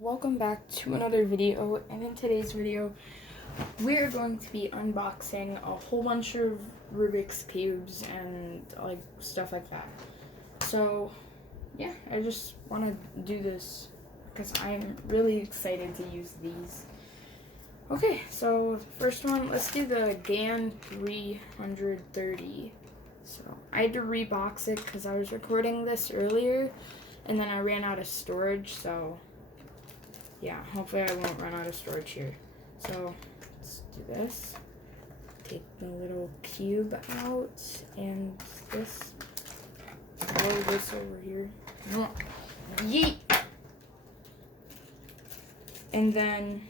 Welcome back to another video, and in today's video we're going to be unboxing a whole bunch of Rubik's cubes and like stuff like that. So yeah, I just want to do this because I'm really excited to use these. Okay, so first one, let's do the GAN 330. So I had to rebox it because I was recording this earlier and then I ran out of storage, so yeah, hopefully I won't run out of storage here. So let's do this. Take the little cube out and this. Throw this over here. Yeet! And then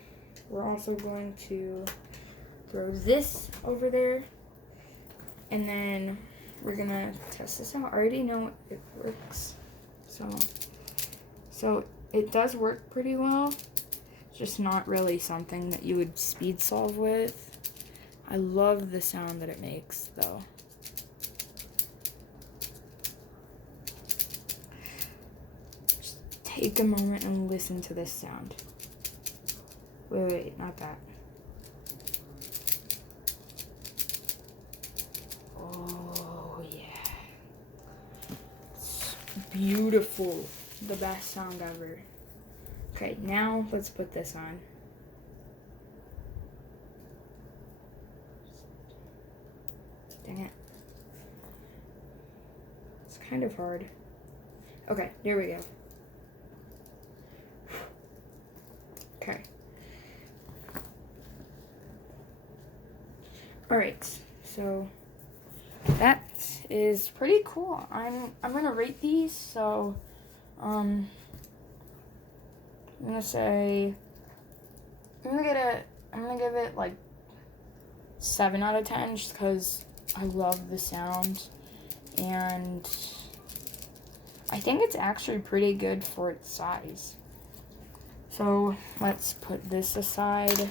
we're also going to throw this over there. And then we're gonna test this out. I already know it works. So it does work pretty well. It's just not really something that you would speed solve with. I love the sound that it makes though. Just take a moment and listen to this sound. Wait, not that. Oh yeah. It's beautiful. The best sound ever. Okay, now let's put this on. Dang it. It's kind of hard. Okay, there we go. Okay. Alright, so that is pretty cool. I'm gonna rate these, so I'm gonna give it like 7 out of 10 just because I love the sound, and I think it's actually pretty good for its size. So let's put this aside,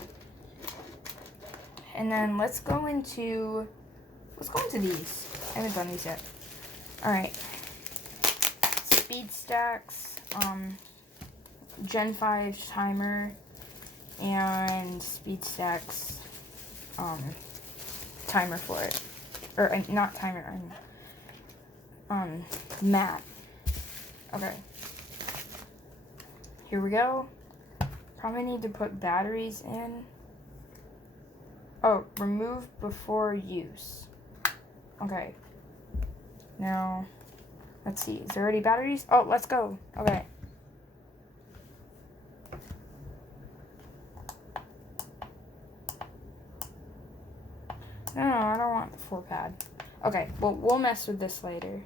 and then let's go into these. I haven't done these yet. All right. Speed stacks, Gen 5 timer, and speed stacks, timer for it. Or, not timer, mat. Okay. Here we go. Probably need to put batteries in. Oh, remove before use. Okay. Now, let's see. Is there already batteries? Oh, let's go. Okay. No, I don't want the 4-pad. Okay, well, we'll mess with this later.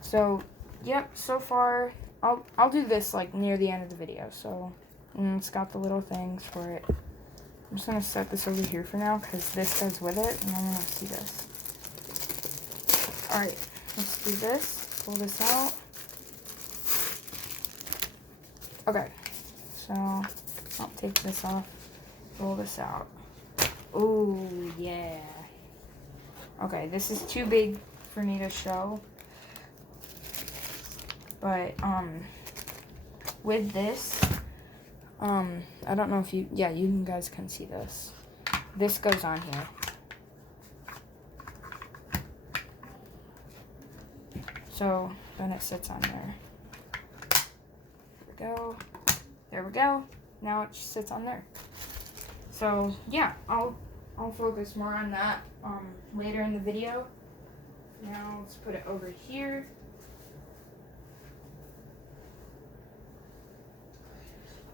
So, yep, so far, I'll do this, like, near the end of the video. So, it's got the little things for it. I'm just going to set this over here for now, because this goes with it, and I'm going to see this. Alright, let's do this. Pull this out. Okay, so I'll take this off. Pull this out. Oh, yeah. Okay, this is too big for me to show. But, with this, I don't know if you guys can see this. This goes on here. So, then it sits on there. There we go. There we go. Now it just sits on there. So, yeah, I'll focus more on that later in the video. Now, let's put it over here.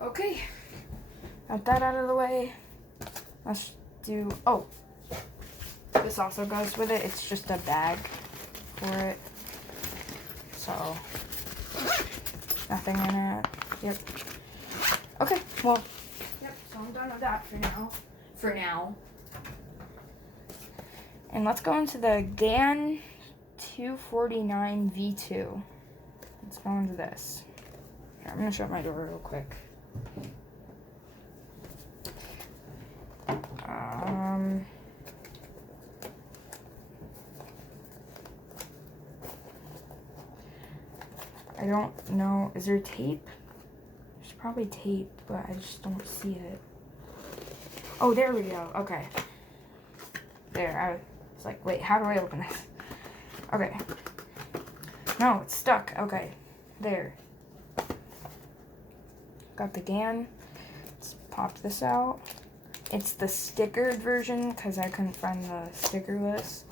Okay, got that out of the way. Let's do, oh, this also goes with it. It's just a bag for it. So, nothing in it. Yep. Okay, well, yep, so I'm done with that for now. And let's go into the GAN 249 V2. Let's go into this. Here, I'm gonna shut my door real quick. I don't know. Is there tape? There's probably tape, but I just don't see it. Oh, there we go. Okay. There, I was like, wait, how do I open this? Okay. No, it's stuck. Okay. There. Got the GAN. Let's pop this out. It's the stickered version because I couldn't find the stickerless.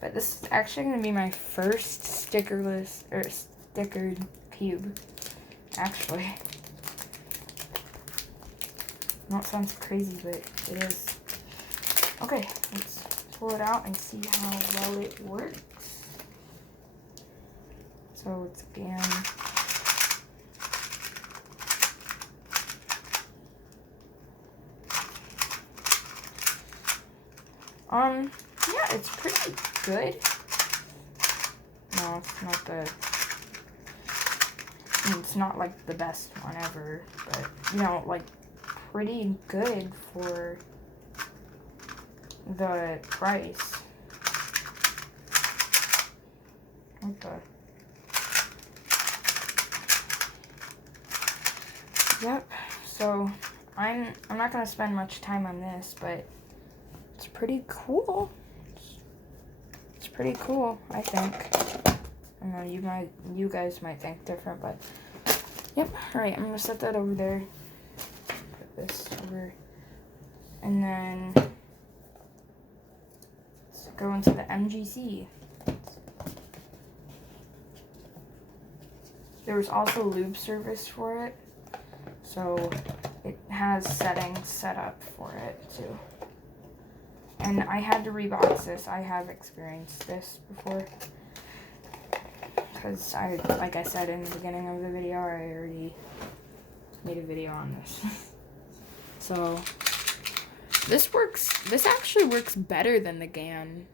But this is actually going to be my first stickerless, or stickered cube. Actually. I know it sounds crazy, but it is. Okay, let's pull it out and see how well it works. So it's GAN. Yeah, it's pretty good. No, it's not it's not like the best one ever, but you know, like pretty good for the price. What the? Yep. So I'm not gonna spend much time on this, but it's pretty cool. It's pretty cool, I think. I know you guys might think different, but yep. All right, I'm gonna set that over there. Put this over, and then let's go into the MGC. There was also lube service for it, so it has settings set up for it too. And I had to rebox this. I have experienced this before. Because like I said in the beginning of the video, I already made a video on this. So, this actually works better than the GAN.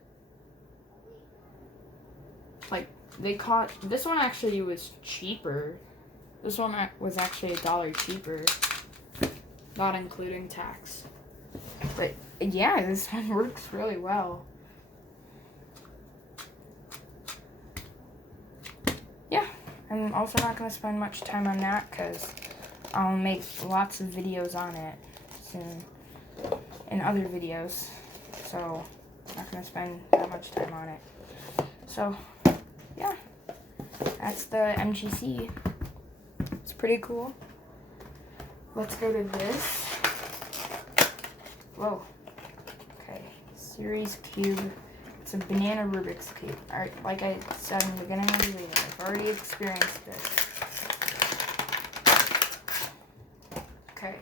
Like, this one actually was cheaper. This one was actually $1 cheaper. Not including tax. But, yeah, this one works really well. Yeah, I'm also not going to spend much time on that because I'll make lots of videos on it soon in other videos. So, I'm not going to spend that much time on it. So, yeah, that's the MGC. It's pretty cool. Let's go to this. Whoa. Okay, series cube. It's a banana Rubiks cube. Alright, like I said in the beginning of the video, I've already experienced this. Okay.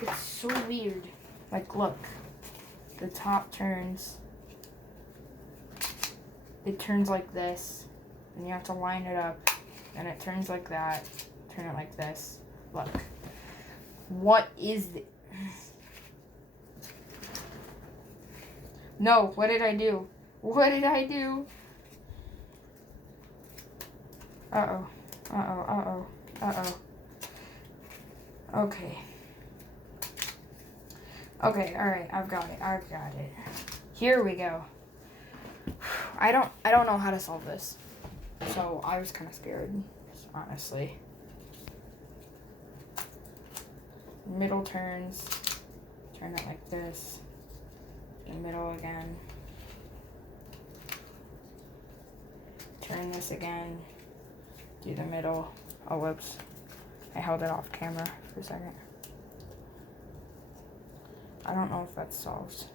It's so weird. Like, look. The top turns. It turns like this. And you have to line it up. And it turns like that. Turn it like this. Look. What is this? No, what did I do? What did I do? Uh-oh. Uh-oh, uh-oh, uh-oh. Okay. Okay, alright, I've got it. Here we go. I don't know how to solve this. So I was kind of scared, honestly. Middle turns. Turn it like this. The middle again. Turn this again. Do the middle. Oh, whoops. I held it off camera for a second. I don't know if that solves.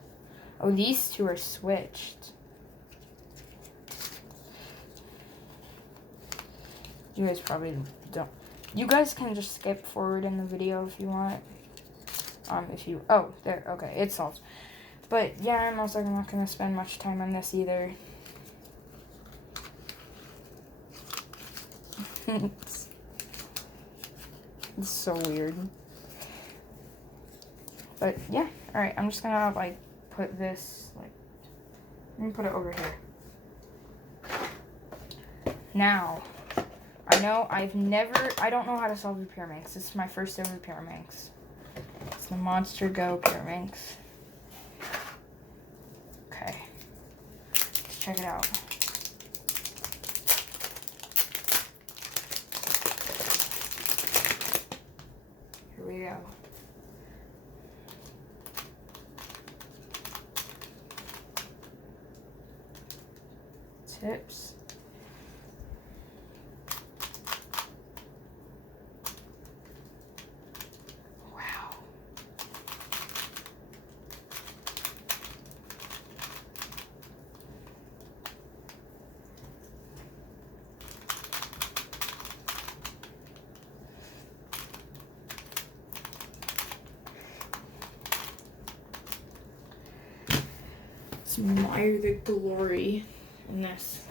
Oh, these two are switched. You guys probably don't. You guys can just skip forward in the video if you want. Oh, there, okay, it solves. But yeah, I'm also not going to spend much time on this either. It's so weird. But yeah, alright, I'm just going to like put this, like, let me put it over here. Now, I don't know how to solve the Pyraminx. This is my first ever Pyraminx. It's the Monster Go Pyraminx. Okay. Let's check it out. go. Tips. Wow. Admire the glory in this.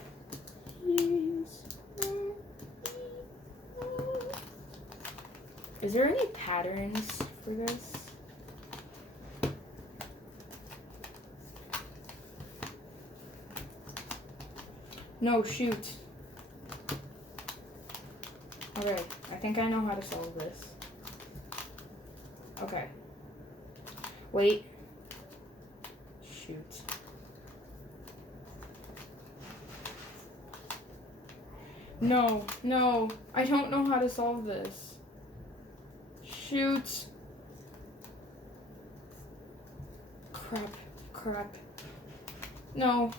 Is there any patterns for this? No, shoot. Okay, I think I know how to solve this. Okay. Wait. Shoot. No, no, I don't know how to solve this. Shoot. Crap, crap. No.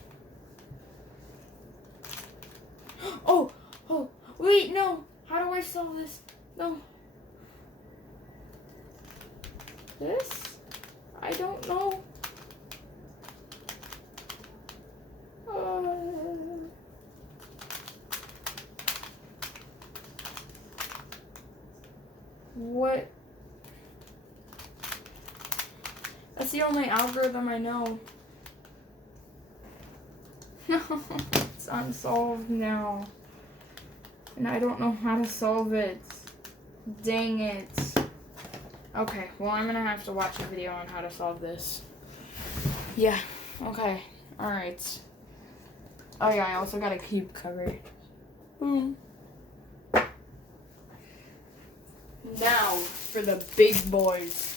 Oh, oh, wait, no. How do I solve this? No. This? I don't know. What? That's the only algorithm I know. No, it's unsolved now. And I don't know how to solve it. Dang it. Okay, well, I'm gonna have to watch a video on how to solve this. Yeah, okay, alright. Oh yeah, I also got a cube cover. Boom. Now for the big boys.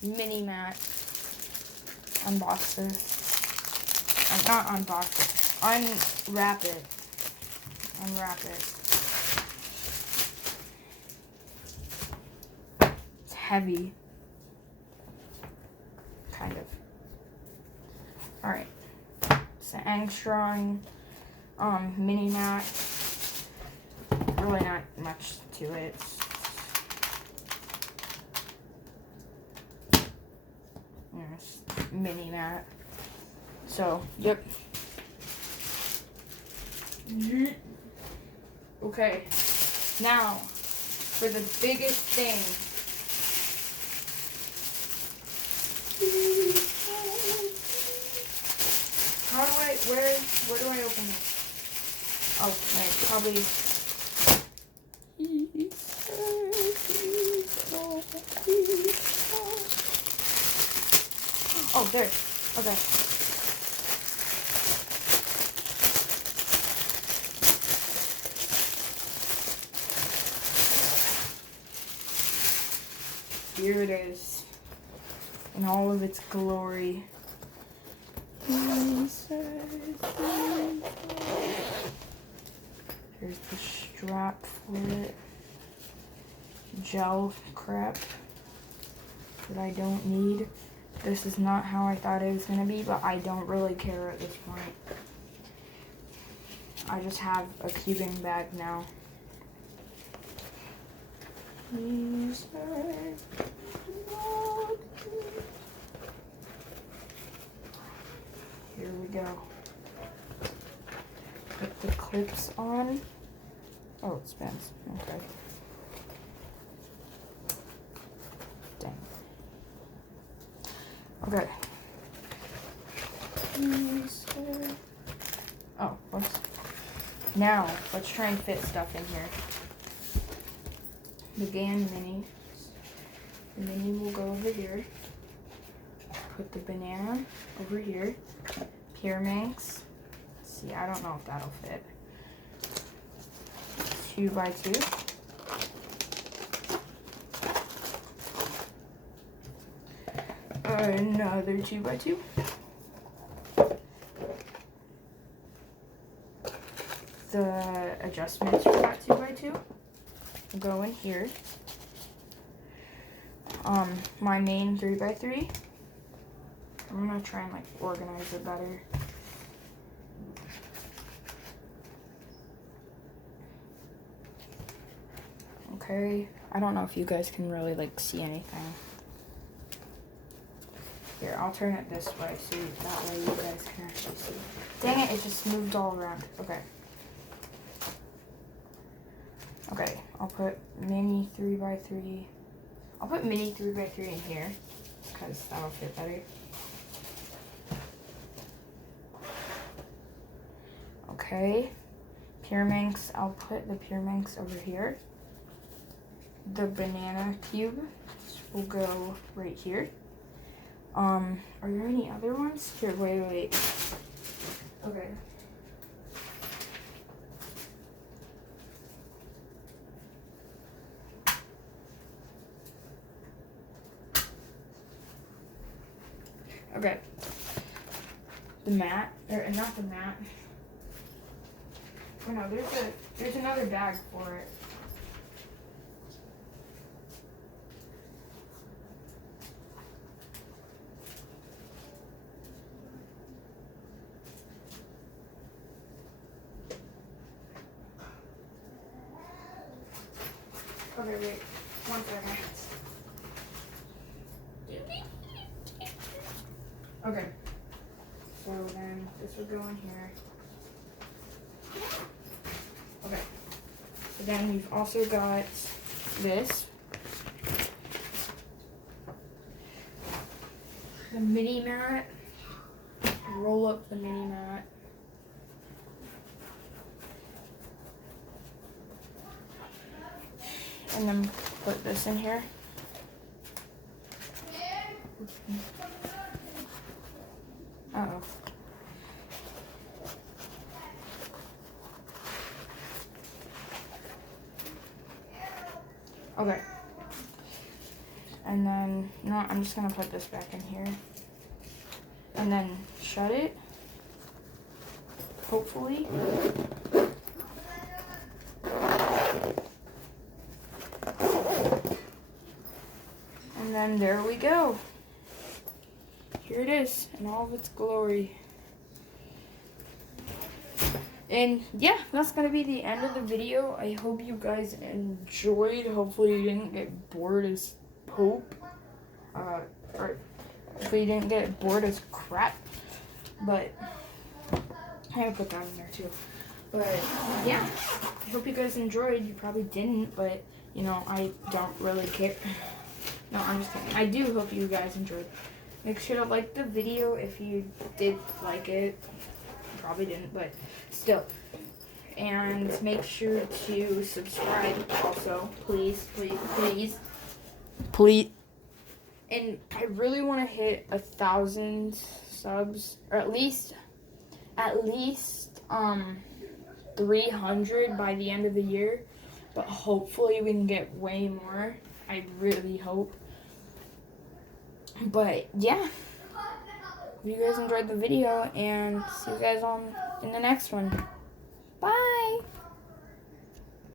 Mini mat. Unbox this. Not unbox it. Unwrap it. Unwrap it. It's heavy. Kind of. Alright. It's an Angstrom mini mat. Really not much to it. There's mini mat. So, yep. Okay. Now, for the biggest thing. How do I, where do I open this? Oh, right, probably. Oh, there. Okay. Here it is. In all of its glory. Here's the strap for it. Gel crap that I don't need. This is not how I thought it was going to be, but I don't really care at this point. I just have a cubing bag now. Here we go. Put the clips on. Oh, it spins. Okay. Dang. Okay. Oh, whoops. Now, let's try and fit stuff in here. The GAN mini. The mini will go over here. Put the banana over here. Pyraminx. See, I don't know if that'll fit. 2x2. Another 2x2. The adjustments for that 2x2. will go in here. My main 3x3. I'm gonna try and like organize it better. Okay, I don't know if you guys can really like see anything. Here, I'll turn it this way so that way you guys can actually see. Dang it, it just moved all around. Okay. Okay, I'll put mini 3x3. I'll put mini 3x3 in here because that'll fit better. Okay, Pyraminx, I'll put the Pyraminx over here. The banana cube will go right here. Are there any other ones? Here, wait. Okay. Okay. The mat, or not the mat. Oh no, there's another bag for it. Okay, wait. 1 second. Okay. So then this will go in here. Okay. So then we've also got this. The mini mat. Roll up the mini mat. And then put this in here. Uh-oh. Okay. And then, no, I'm just gonna put this back in here. And then shut it. Hopefully. And then there we go. Here it is in all of its glory. And yeah, that's gonna be the end of the video. I hope you guys enjoyed. Hopefully you didn't get bored as poop. Or hopefully you didn't get bored as crap. But I gotta put that in there too. But yeah, I hope you guys enjoyed. You probably didn't, but you know, I don't really care. No, I'm just kidding. I do hope you guys enjoyed. Make sure to like the video if you did like it. Probably didn't, but still. And make sure to subscribe also. Please. And I really want to hit 1,000 subs. Or at least 300 by the end of the year. But hopefully we can get way more. I really hope. But yeah, hope you guys enjoyed the video, and see you guys in the next one. Bye.